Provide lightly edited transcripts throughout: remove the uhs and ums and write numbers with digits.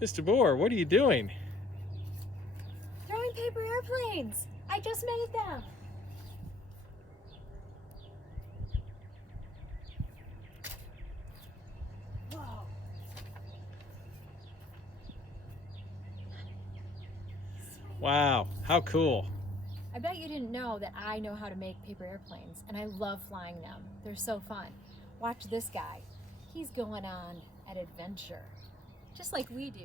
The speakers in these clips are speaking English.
Mr. Bohr, what are you doing? Throwing paper airplanes! I just made them! Whoa. Wow, how cool. I bet you didn't know that I know how to make paper airplanes, and I love flying them. They're so fun. Watch this guy. He's going on an adventure, just like we do.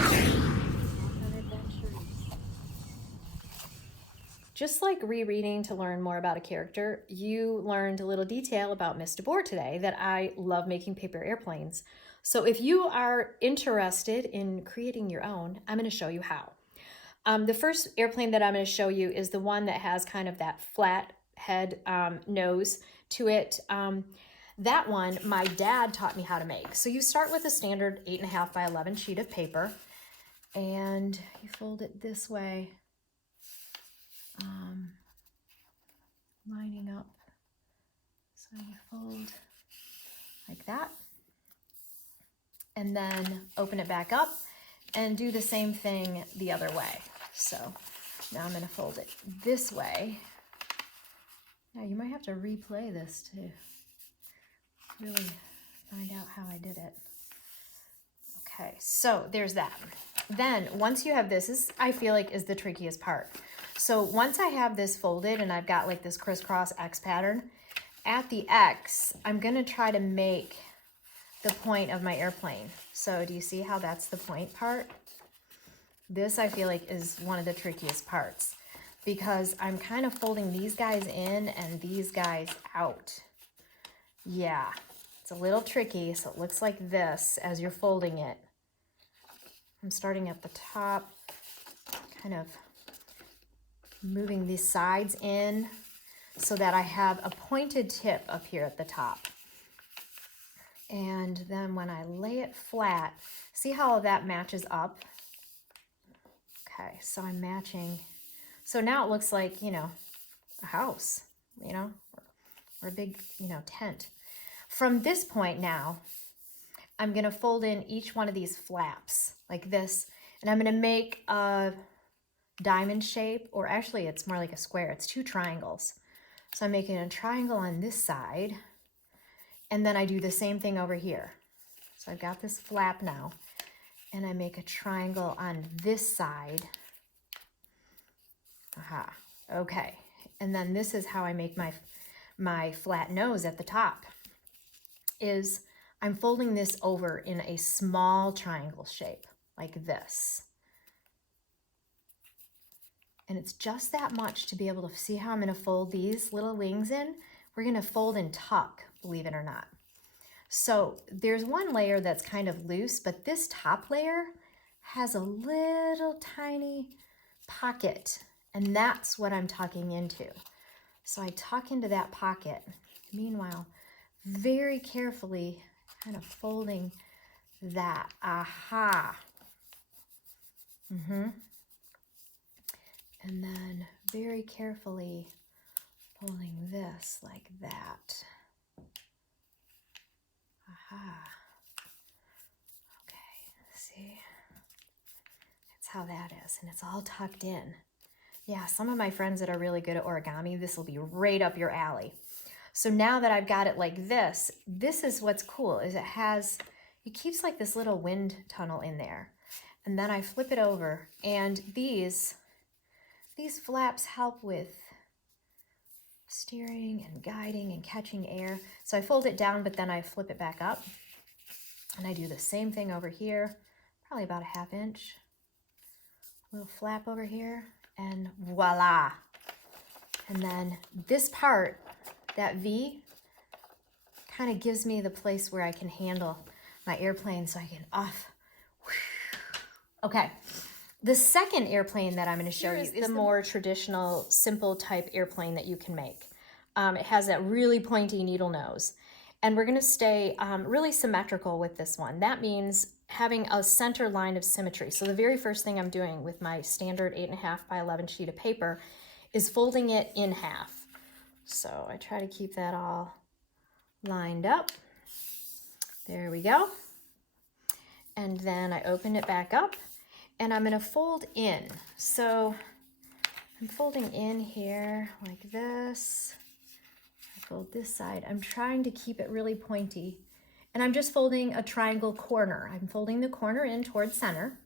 On adventures. Just like rereading to learn more about a character, you learned a little detail about Mr. Bohr today that I love making paper airplanes. So if you are interested in creating your own, I'm going to show you how. The first airplane that I'm going to show you is the one that has kind of that flat head nose to it. That one, my dad taught me how to make. So you start with a standard 8.5 by 11 sheet of paper, and you fold it this way, lining up. So you fold like that, and then open it back up and do the same thing the other way. So now I'm going to fold it this way. Now you might have to replay this to really find out how I did it. Okay, so there's that. Then once you have this I feel like is the trickiest part. So once I have this folded and I've got like this crisscross X pattern, at the X, I'm going to try to make the point of my airplane. So do you see how that's the point part? This I feel like is one of the trickiest parts because I'm kind of folding these guys in and these guys out. Yeah, it's a little tricky, so it looks like this as you're folding it. I'm starting at the top, kind of moving these sides in so that I have a pointed tip up here at the top. And then when I lay it flat, see how that matches up? Okay, so I'm matching. So now it looks like, you know, a house, you know, or a big, you know, tent. From this point now, I'm going to fold in each one of these flaps like this, and I'm going to make a diamond shape, or actually it's more like a square. It's two triangles. So I'm making a triangle on this side, and then I do the same thing over here. So I've got this flap now, and I make a triangle on this side. Aha, okay. And then this is how I make my flat nose at the top, is I'm folding this over in a small triangle shape, like this. And it's just that much to be able to see how I'm gonna fold these little wings in. We're gonna fold and tuck, believe it or not. So there's one layer that's kind of loose, but this top layer has a little tiny pocket, and that's what I'm tucking into. So I tuck into that pocket. Meanwhile, very carefully kind of folding that. Aha. And then very carefully folding this like that. Aha. Okay, see? That's how that is, and it's all tucked in. Yeah, some of my friends that are really good at origami, this will be right up your alley. So now that I've got it like this is what's cool, is it keeps like this little wind tunnel in there. And then I flip it over, and these flaps help with steering and guiding and catching air. So I fold it down, but then I flip it back up. And I do the same thing over here, probably about a 1/2 inch. Little flap over here, and voila. And then this part, that V, kind of gives me the place where I can handle my airplane so I can off. Okay. The second airplane that I'm going to show you is the more traditional, simple type airplane that you can make. It has that really pointy needle nose. And we're going to stay really symmetrical with this one. That means having a center line of symmetry. So the very first thing I'm doing with my standard 8.5 by 11 sheet of paper is folding it in half. So I try to keep that all lined up. There we go. and then I open it back up, and I'm gonna fold in. So I'm folding in here like this. I fold this side. I'm trying to keep it really pointy. And I'm just folding a triangle corner. I'm folding the corner in towards center.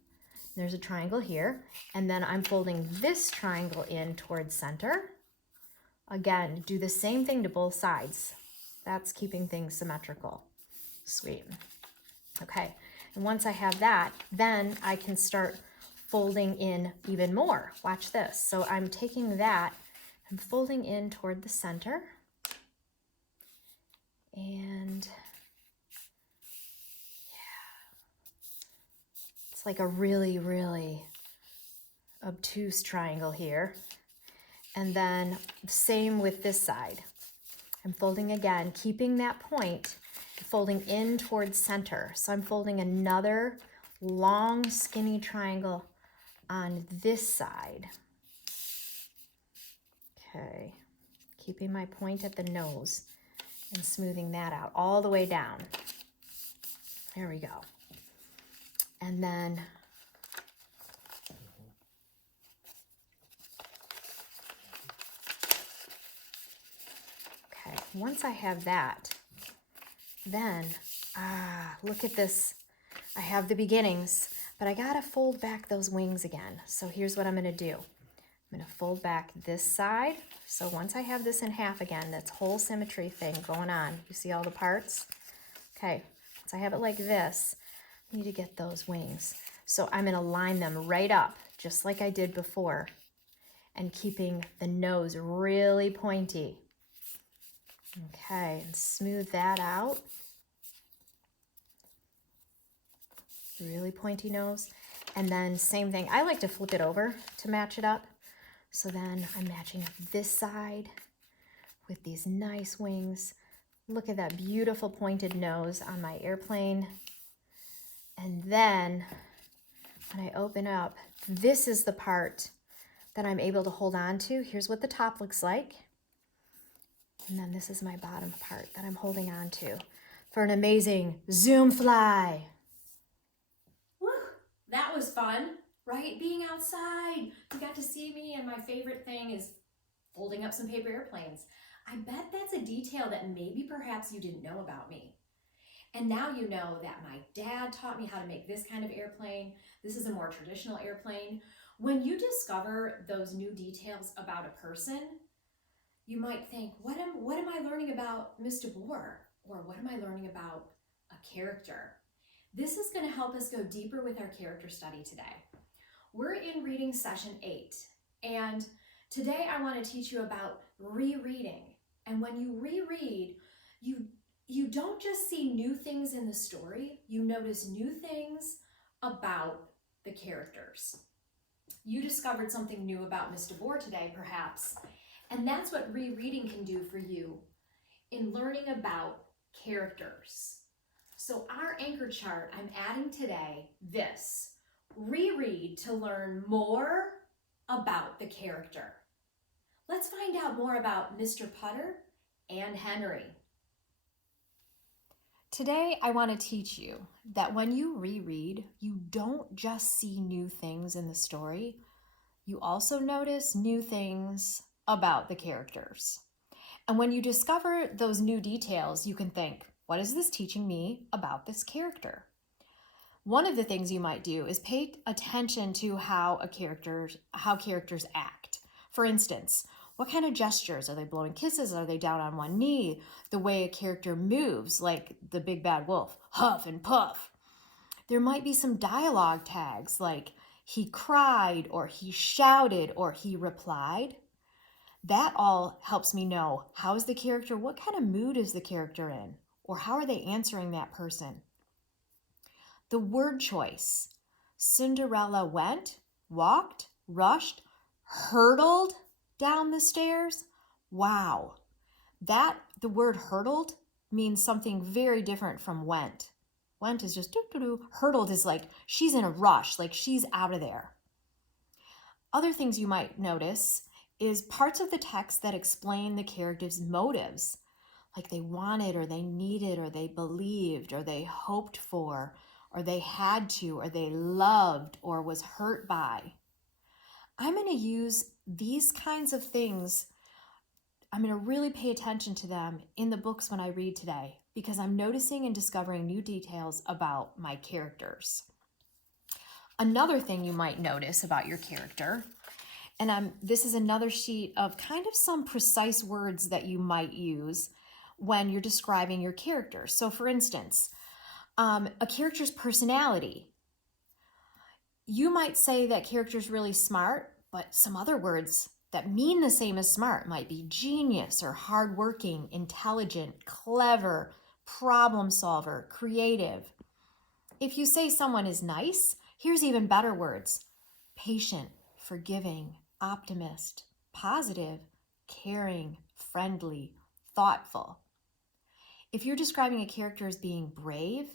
There's a triangle here. And then I'm folding this triangle in towards center. Again, do the same thing to both sides. That's keeping things symmetrical. Sweet. Okay, and once I have that, then I can start folding in even more. Watch this. So I'm taking that, I'm folding in toward the center. And it's like a really, really obtuse triangle here. And then same with this side. I'm folding again, keeping that point, folding in towards center. So I'm folding another long, skinny triangle on this side. Okay, keeping my point at the nose and smoothing that out all the way down. There we go. And then okay, once I have that, then look at this. I have the beginnings, but I gotta fold back those wings again. So here's what I'm gonna do. I'm gonna fold back this side. So once I have this in half again, that's whole symmetry thing going on. You see all the parts? Okay, once I have it like this, I need to get those wings. So I'm gonna line them right up, just like I did before, and keeping the nose really pointy. Okay, and smooth that out. Really pointy nose. And then same thing, I like to flip it over to match it up. So then I'm matching this side with these nice wings. Look at that beautiful pointed nose on my airplane. And then when I open up, this is the part that I'm able to hold on to. Here's what the top looks like. And then this is my bottom part that I'm holding on to for an amazing zoom fly. Woo, that was fun, right? Being outside. You got to see me, and my favorite thing is folding up some paper airplanes. I bet that's a detail that maybe perhaps you didn't know about me. And now you know that my dad taught me how to make this kind of airplane. This is a more traditional airplane. When you discover those new details about a person, you might think, what am I learning about Miss DeBoer? Or what am I learning about a character? This is going to help us go deeper with our character study today. We're in reading session 8, and today I want to teach you about rereading. And when you reread, you don't just see new things in the story, you notice new things about the characters. You discovered something new about Miss DeBoer today, perhaps, and that's what rereading can do for you in learning about characters. So our anchor chart, I'm adding today this, reread to learn more about the character. Let's find out more about Mr. Putter and Henry. Today, I want to teach you that when you reread, you don't just see new things in the story, you also notice new things about the characters. And when you discover those new details, you can think, what is this teaching me about this character? One of the things you might do is pay attention to how characters act. For instance, what kind of gestures? Are they blowing kisses? Are they down on one knee? The way a character moves, like the big bad wolf, huff and puff. There might be some dialogue tags like he cried, or he shouted, or he replied. That all helps me know, how is the character, what kind of mood is the character in? Or how are they answering that person? The word choice. Cinderella went, walked, rushed, hurtled down the stairs. Wow. The word hurtled means something very different from went. Went is just doo-doo-doo. Hurtled is like she's in a rush, like she's out of there. Other things you might notice is parts of the text that explain the character's motives, like they wanted or they needed or they believed or they hoped for or they had to, or they loved, or was hurt by. I'm going to use these kinds of things. I'm going to really pay attention to them in the books when I read today, because I'm noticing and discovering new details about my characters. Another thing you might notice about your character, and this is another sheet of kind of some precise words that you might use when you're describing your character. So for instance, a character's personality. You might say that character's really smart, but some other words that mean the same as smart might be genius or hardworking, intelligent, clever, problem solver, creative. If you say someone is nice, here's even better words: patient, forgiving, optimist, positive, caring, friendly, thoughtful. If you're describing a character as being brave,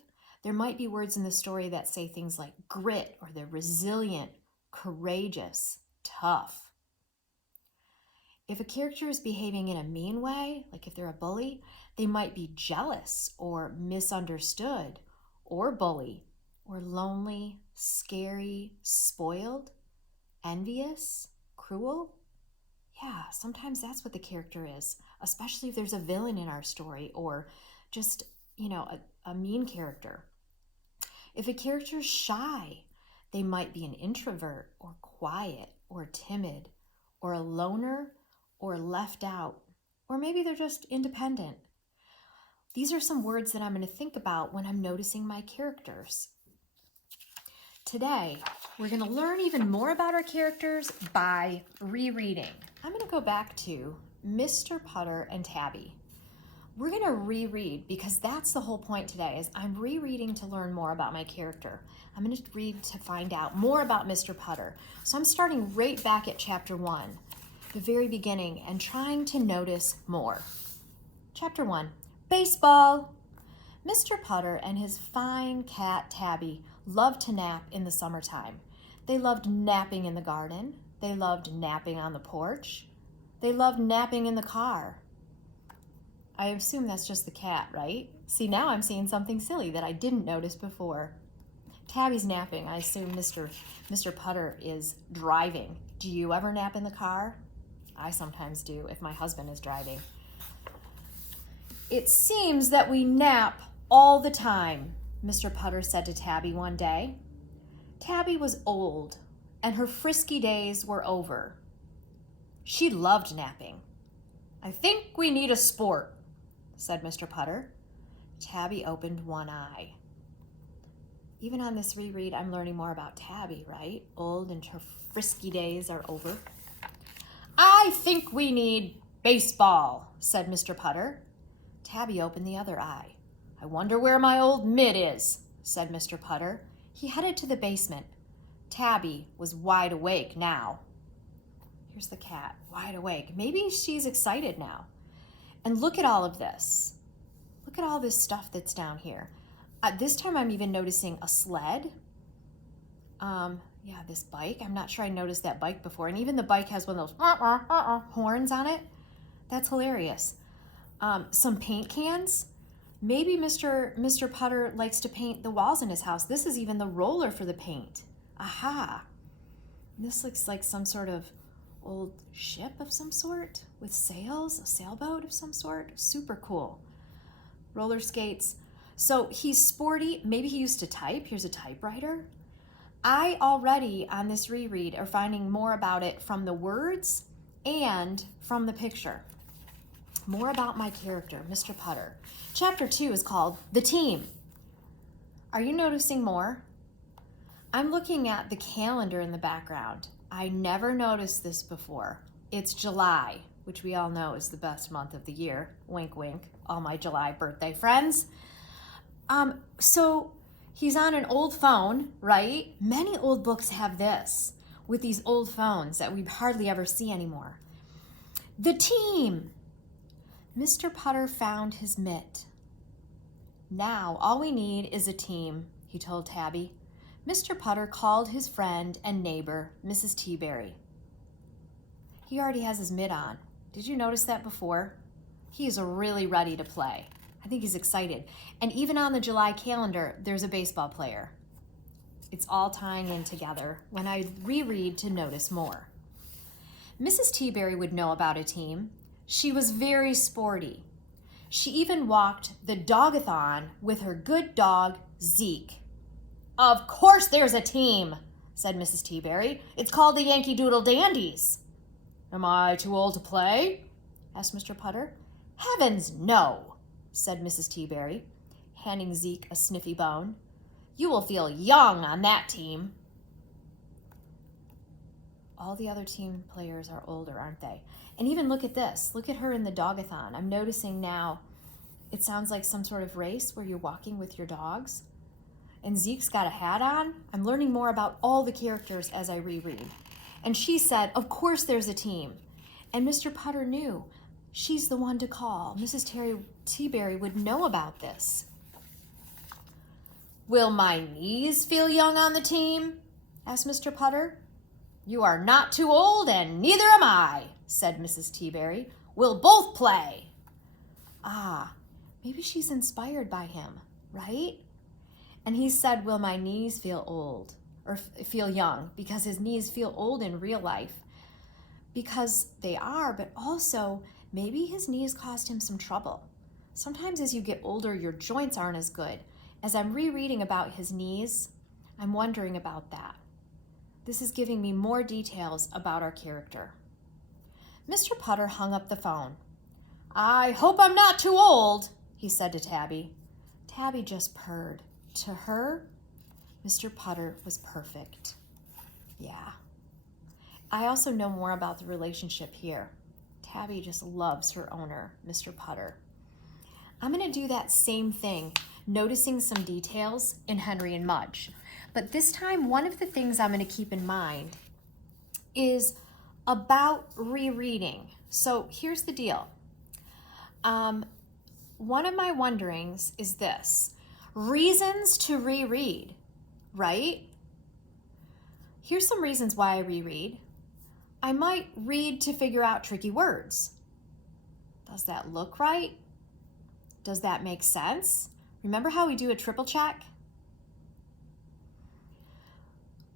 there might be words in the story that say things like grit, or they're resilient, courageous, tough. If a character is behaving in a mean way, like if they're a bully, they might be jealous or misunderstood or bully or lonely, scary, spoiled, envious, cruel. Yeah, sometimes that's what the character is, especially if there's a villain in our story or just, a mean character. If a character is shy, they might be an introvert or quiet or timid or a loner or left out, or maybe they're just independent. These are some words that I'm going to think about when I'm noticing my characters. Today, we're going to learn even more about our characters by rereading. I'm going to go back to Mr. Putter and Tabby. We're going to reread because that's the whole point today, is I'm rereading to learn more about my character. I'm going to read to find out more about Mr. Putter. So I'm starting right back at chapter 1, the very beginning, and trying to notice more. Chapter 1, baseball. Mr. Putter and his fine cat Tabby loved to nap in the summertime. They loved napping in the garden. They loved napping on the porch. They loved napping in the car. I assume that's just the cat, right? See, now I'm seeing something silly that I didn't notice before. Tabby's napping. I assume Mr. Putter is driving. Do you ever nap in the car? I sometimes do if my husband is driving. It seems that we nap all the time, Mr. Putter said to Tabby one day. Tabby was old, and her frisky days were over. She loved napping. I think we need a sport, said Mr. Putter. Tabby opened one eye. Even on this reread, I'm learning more about Tabby, right? Old and her frisky days are over. I think we need baseball, said Mr. Putter. Tabby opened the other eye. I wonder where my old mitt is, said Mr. Putter. He headed to the basement. Tabby was wide awake now. Here's the cat, wide awake. Maybe she's excited now. And look at all of this. Look at all this stuff that's down here. This time I'm even noticing a sled. This bike. I'm not sure I noticed that bike before. And even the bike has one of those horns on it. That's hilarious. Some paint cans. Maybe Mr. Putter likes to paint the walls in his house. This is even the roller for the paint. Aha. This looks like some sort of old ship of some sort with sails, a sailboat of some sort. Super cool. Roller skates. So he's sporty. Maybe he used to type. Here's a typewriter. I already on this reread are finding more about it from the words and from the picture. More about my character, Mr. Putter. Chapter 2 is called The Team. Are you noticing more? I'm looking at the calendar in the background. I never noticed this before. It's July, which we all know is the best month of the year. Wink, wink, all my July birthday friends. So he's on an old phone, right? Many old books have this, with these old phones that we hardly ever see anymore. The team. Mr. Putter found his mitt. Now, all we need is a team, he told Tabby. Mr. Putter called his friend and neighbor, Mrs. Teaberry. He already has his mitt on. Did you notice that before? He is really ready to play. I think he's excited. And even on the July calendar, there's a baseball player. It's all tying in together when I reread to notice more. Mrs. Teaberry would know about a team. She was very sporty. She even walked the dogathon with her good dog, Zeke. Of course there's a team, said Mrs. Teaberry. It's called the Yankee Doodle Dandies. Am I too old to play? Asked Mr. Putter. Heavens, no, said Mrs. Teaberry, handing Zeke a sniffy bone. You will feel young on that team. All the other team players are older, aren't they? And even look at this. Look at her in the dogathon. I'm noticing now it sounds like some sort of race where you're walking with your dogs. And Zeke's got a hat on. I'm learning more about all the characters as I reread. And she said, of course there's a team. And Mr. Putter knew. She's the one to call. Mrs. Teaberry would know about this. Will my knees feel young on the team? Asked Mr. Putter. You are not too old, and neither am I, said Mrs. Teaberry. We'll both play. Ah, maybe she's inspired by him, right? And he said, will my knees feel old or feel young? Because his knees feel old in real life. Because they are, but also maybe his knees caused him some trouble. Sometimes as you get older, your joints aren't as good. As I'm rereading about his knees, I'm wondering about that. This is giving me more details about our character. Mr. Putter hung up the phone. I hope I'm not too old, he said to Tabby. Tabby just purred. To her, Mr. Putter was perfect. Yeah. I also know more about the relationship here. Tabby just loves her owner, Mr. Putter. I'm going to do that same thing, noticing some details in Henry and Mudge. But this time, one of the things I'm going to keep in mind is about rereading. So here's the deal. One of my wonderings is this. Reasons to reread, right? Here's some reasons why I reread. I might read to figure out tricky words. Does that look right? Does that make sense? Remember how we do a triple check?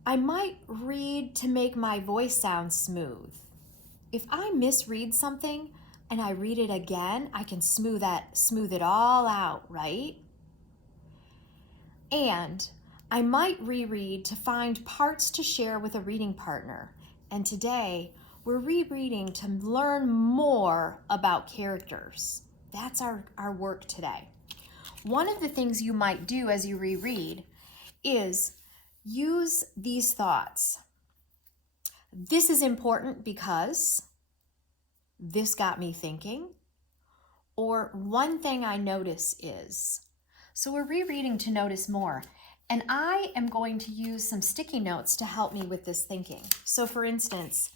I might read to make my voice sound smooth. If I misread something and I read it again, I can smooth it all out, right? And I might reread to find parts to share with a reading partner. And today, we're rereading to learn more about characters. That's our work today. One of the things you might do as you reread is use these thoughts. This is important because this got me thinking. Or one thing I notice is. So we're rereading to notice more. And I am going to use some sticky notes to help me with this thinking. So for instance,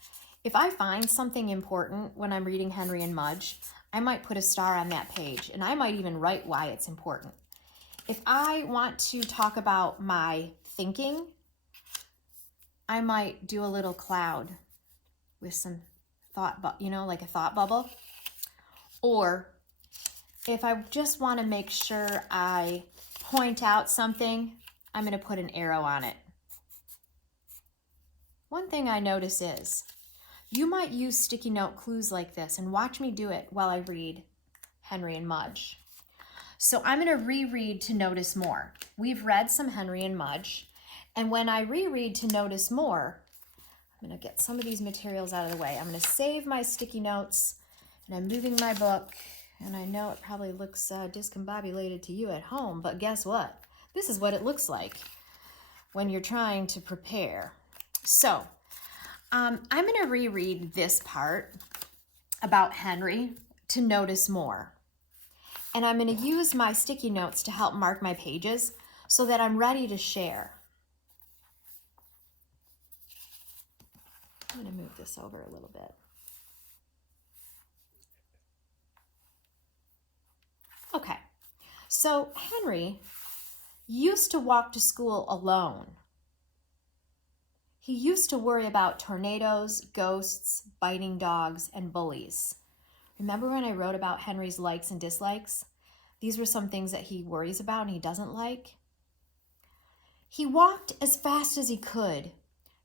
if I find something important when I'm reading Henry and Mudge, I might put a star on that page, and I might even write why it's important. If I want to talk about my thinking, I might do a little cloud with some thought, like a thought bubble. Or if I just want to make sure I point out something, I'm going to put an arrow on it. One thing I notice is you might use sticky note clues like this, and watch me do it while I read Henry and Mudge. So I'm going to reread to notice more. We've read some Henry and Mudge, and when I reread to notice more, I'm going to get some of these materials out of the way. I'm going to save my sticky notes, and I'm moving my book, and I know it probably looks discombobulated to you at home, but guess what? This is what it looks like when you're trying to prepare. So I'm going to reread this part about Henry to notice more. And I'm going to use my sticky notes to help mark my pages so that I'm ready to share. I'm going to move this over a little bit. Okay, so Henry used to walk to school alone. He used to worry about tornadoes, ghosts, biting dogs, and bullies. Remember when I wrote about Henry's likes and dislikes? These were some things that he worries about and he doesn't like. He walked as fast as he could.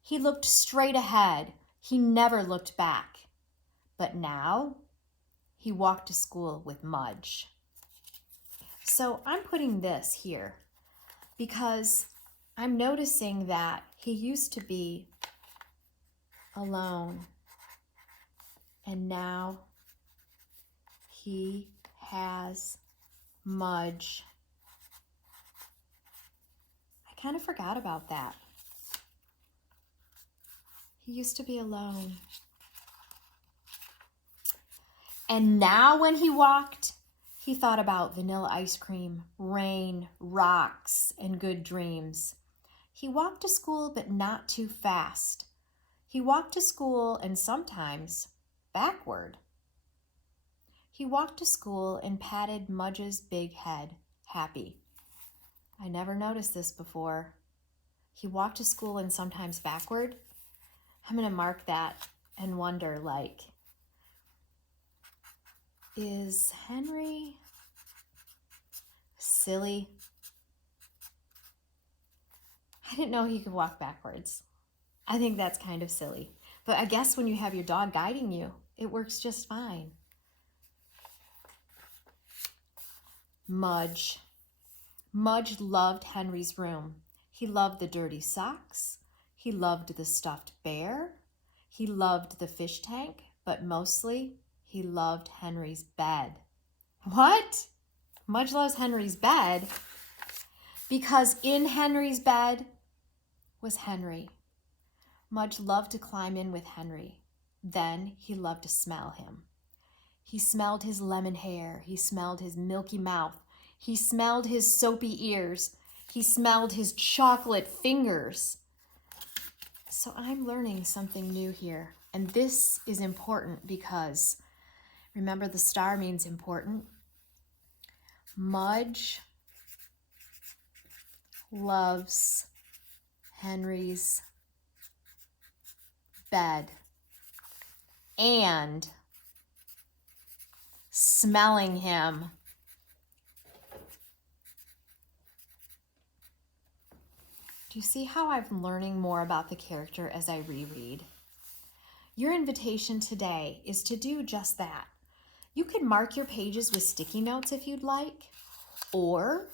He looked straight ahead. He never looked back. But now, he walked to school with Mudge. So I'm putting this here because I'm noticing that he used to be alone and now he has Mudge. I kind of forgot about that. He used to be alone. And now when he walked, he thought about vanilla ice cream, rain, rocks, and good dreams. He walked to school, but not too fast. He walked to school and sometimes backward. He walked to school and patted Mudge's big head, happy. I never noticed this before. He walked to school and sometimes backward. I'm going to mark that and wonder, like, is Henry silly? I didn't know he could walk backwards. I think that's kind of silly. But I guess when you have your dog guiding you, it works just fine. Mudge. Mudge loved Henry's room. He loved the dirty socks. He loved the stuffed bear. He loved the fish tank, but mostly he loved Henry's bed. What? Mudge loves Henry's bed because in Henry's bed was Henry. Mudge loved to climb in with Henry. Then he loved to smell him. He smelled his lemon hair. He smelled his milky mouth. He smelled his soapy ears. He smelled his chocolate fingers. So I'm learning something new here. And this is important because, remember, the star means important. Mudge loves Henry's bed and smelling him. Do you see how I'm learning more about the character as I reread? Your invitation today is to do just that. You can mark your pages with sticky notes if you'd like, or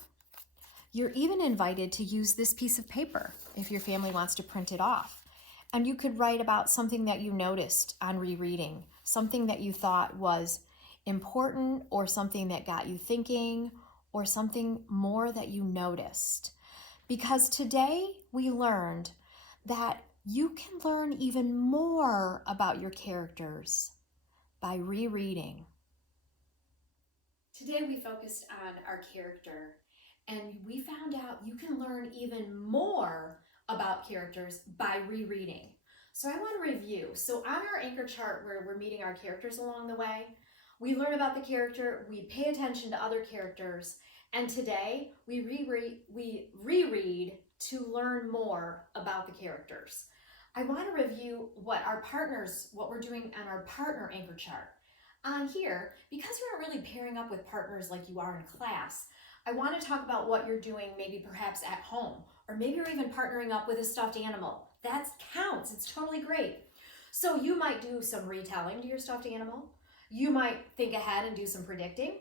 you're even invited to use this piece of paper if your family wants to print it off. And you could write about something that you noticed on rereading, something that you thought was important or something that got you thinking or something more that you noticed. Because today we learned that you can learn even more about your characters by rereading. Today we focused on our character and we found out you can learn even more about characters by rereading. So I want to review. So on our anchor chart where we're meeting our characters along the way, we learn about the character, we pay attention to other characters, and today we reread to learn more about the characters. I want to review what we're doing on our partner anchor chart. On here, because you aren't really pairing up with partners like you are in class, I want to talk about what you're doing maybe perhaps at home, or maybe you're even partnering up with a stuffed animal. That counts, it's totally great. So you might do some retelling to your stuffed animal. You might think ahead and do some predicting.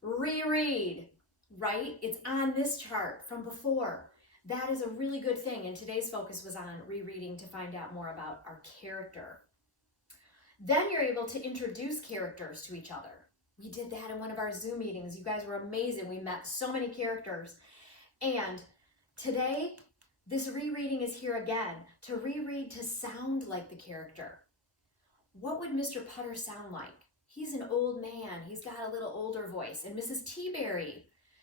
Reread, right? It's on this chart from before. That is a really good thing, and today's focus was on rereading to find out more about our character. Then you're able to introduce characters to each other. We did that in one of our Zoom meetings. You guys were amazing. We met so many characters. And today, this rereading is here again to reread to sound like the character. What would Mr. Putter sound like? He's an old man. He's got a little older voice. And Mrs. Teaberry,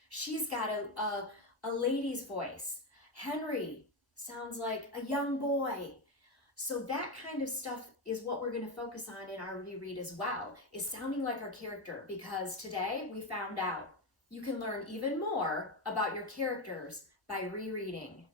she's got a lady's voice. Henry sounds like a young boy. So that kind of stuff is what we're going to focus on in our reread as well, is sounding like our character, because today we found out you can learn even more about your characters by rereading.